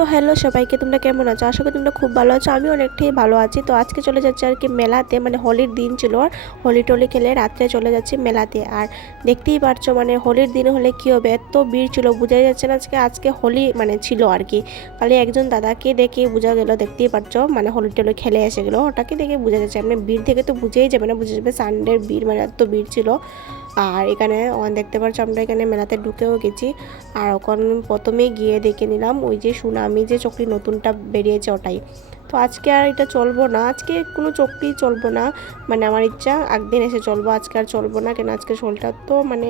তো হ্যালো সবাইকে, তোমরা কেমন আছো? আশা করি তোমরা খুব ভালো আছো। আমি অনেকটাই ভালো আছি। তো আজকে চলে যাচ্ছি আর কি মেলাতে, মানে হোলির দিন ছিল, আর হোলি টোলি খেলে রাত্রে চলে যাচ্ছি মেলাতে। আর দেখতেই পারছো মানে হোলির দিন হলে কী হবে, এত ভিড় ছিল, বোঝাই যাচ্ছে না আজকে আজকে হোলি মানে ছিল আর কি। খালি একজন দাদাকে দেখে বোঝা গেলো, দেখতেই পারছো মানে হোলি টোলি খেলে এসে গেলো, ওটাকে দেখে বোঝা যাচ্ছে। মানে ভিড় থেকে তো বুঝেই যাবে না, বুঝে যাবে সানডের ভিড়, মানে এত ভিড় ছিল। আর এখানে দেখতে পাচ্ছ আমরা এখানে মেলাতে ঢুকেও গেছি। আর ওখানে প্রথমেই গিয়ে দেখে নিলাম ওই যে সুনামি যে চকরি নতুনটা বেরিয়েছে ওটাই। তো আজকে আর এটা চলবো না, আজকে কোনো চকরি চলবো না, মানে আমার ইচ্ছা একদিন এসে চলবো, আজকে আর চলবো না। কেন আজকে শোলটা তো মানে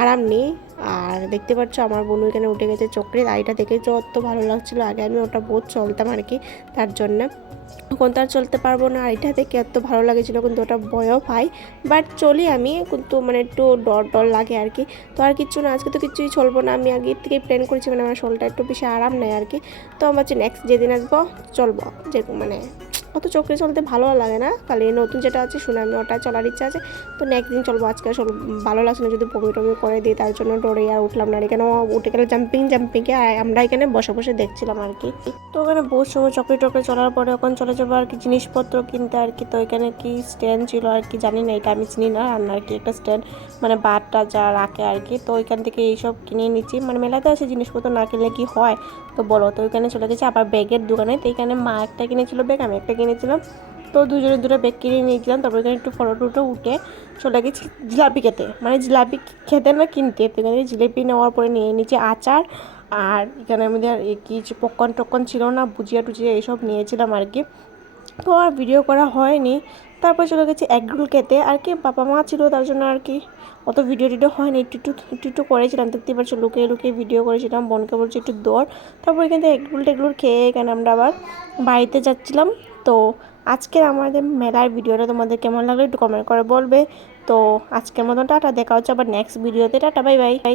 আরাম নেই। আর দেখতে পাচ্ছ আমার বোন এখানে উঠে গেছে চকরি, আর এটা দেখে যত ভালো লাগছিলো, আগে আমি ওটা বহুত চলতাম আর কি, তার জন্য এখন তো আর চলতে পারবো না। আর এটা দেখে এত ভালো লাগেছিলো, কিন্তু ওটা ভয়ও পাই, বাট চলি আমি, কিন্তু মানে একটু ডর ডর লাগে আর কি। তো আর কিচ্ছু না, আজকে তো কিছুই চলবো না, আমি আগে থেকে প্ল্যান করেছি, মানে আমার শরীরটা একটু বেশি আরাম নেয় আর কি। তো আমার হচ্ছে নেক্সট যেদিন আসবো চলবো, যে মানে অত চক্রে চলতে ভালো লাগে না, খালি নতুন যেটা আছে সুনামি ওটা চলার ইচ্ছা আছে। তো নেক্সট দিন চলবো, আজকে আসলে ভালো লাগছে না যদি বমি টমি করে দিই, তার জন্য ডরে আর উঠলাম না। এখানে উঠে গেলে জাম্পিংয়ে আমরা এখানে বসে বসে দেখছিলাম আর কি। তো ওখানে বহু সময় চকরি টকরি চলার পরে ওখানে চলে যাবো আর কি জিনিসপত্র কিনতে আর কি। তো এখানে কি স্ট্যান্ড ছিল আর কি, জানি না, এটা আমি চিনি না, রান্নার কি একটা স্ট্যান্ড, মানে বারটা যা রাখে আর কি। তো ওইখান থেকে এইসব কিনে নিচ্ছি, মানে মেলাতে আছে জিনিসপত্র না কিনলে কি হয়, তো বলো। তো ওইখানে চলে গেছি আবার ব্যাগের দোকানে। তো এইখানে মা একটা কিনেছিল ব্যাগ, আমি একটা কিনেছিলাম। তো দুজনে দুটো ব্যাগ কিনে নিয়েছিলাম। তারপর এখানে একটু ফটো টুটো উঠে চলে গেছি জিলাপি খেতে, মানে জিলাপি খেতে না কিনতে। তো এখানে জিলিপি নেওয়ার পরে নিয়ে নিয়েছি আচার, আর এখানে আমাদের কি পপকর্ন টপকর্ন ছিল না, ভুজিয়া টুজিয়া এইসব নিয়েছিলাম আর কি। তো আর ভিডিও করা হয়নি। তারপর চলে গেছি এগরোল খেতে আর কি, বাবা মা ছিল তার জন্য আর কি অত ভিডিও টিডিও হয়নি, একটু করেছিলাম, দেখতে পাচ্ছি লুকিয়ে লুকিয়ে ভিডিও করেছিলাম, বোনকে বলছি একটু দৌড়। তারপর এখান থেকে এগরোল টেগরোল খেয়ে এখানে আমরা আবার বাড়িতে যাচ্ছিলাম। তো আজকের আমাদের মেলার ভিডিওটা তোমাদের কেমন লাগলো একটু কমেন্ট করে বলবে। তো আজকের মতন টাটা, দেখা হচ্ছে আবার নেক্সট ভিডিওতে, টাটা বাই বাই।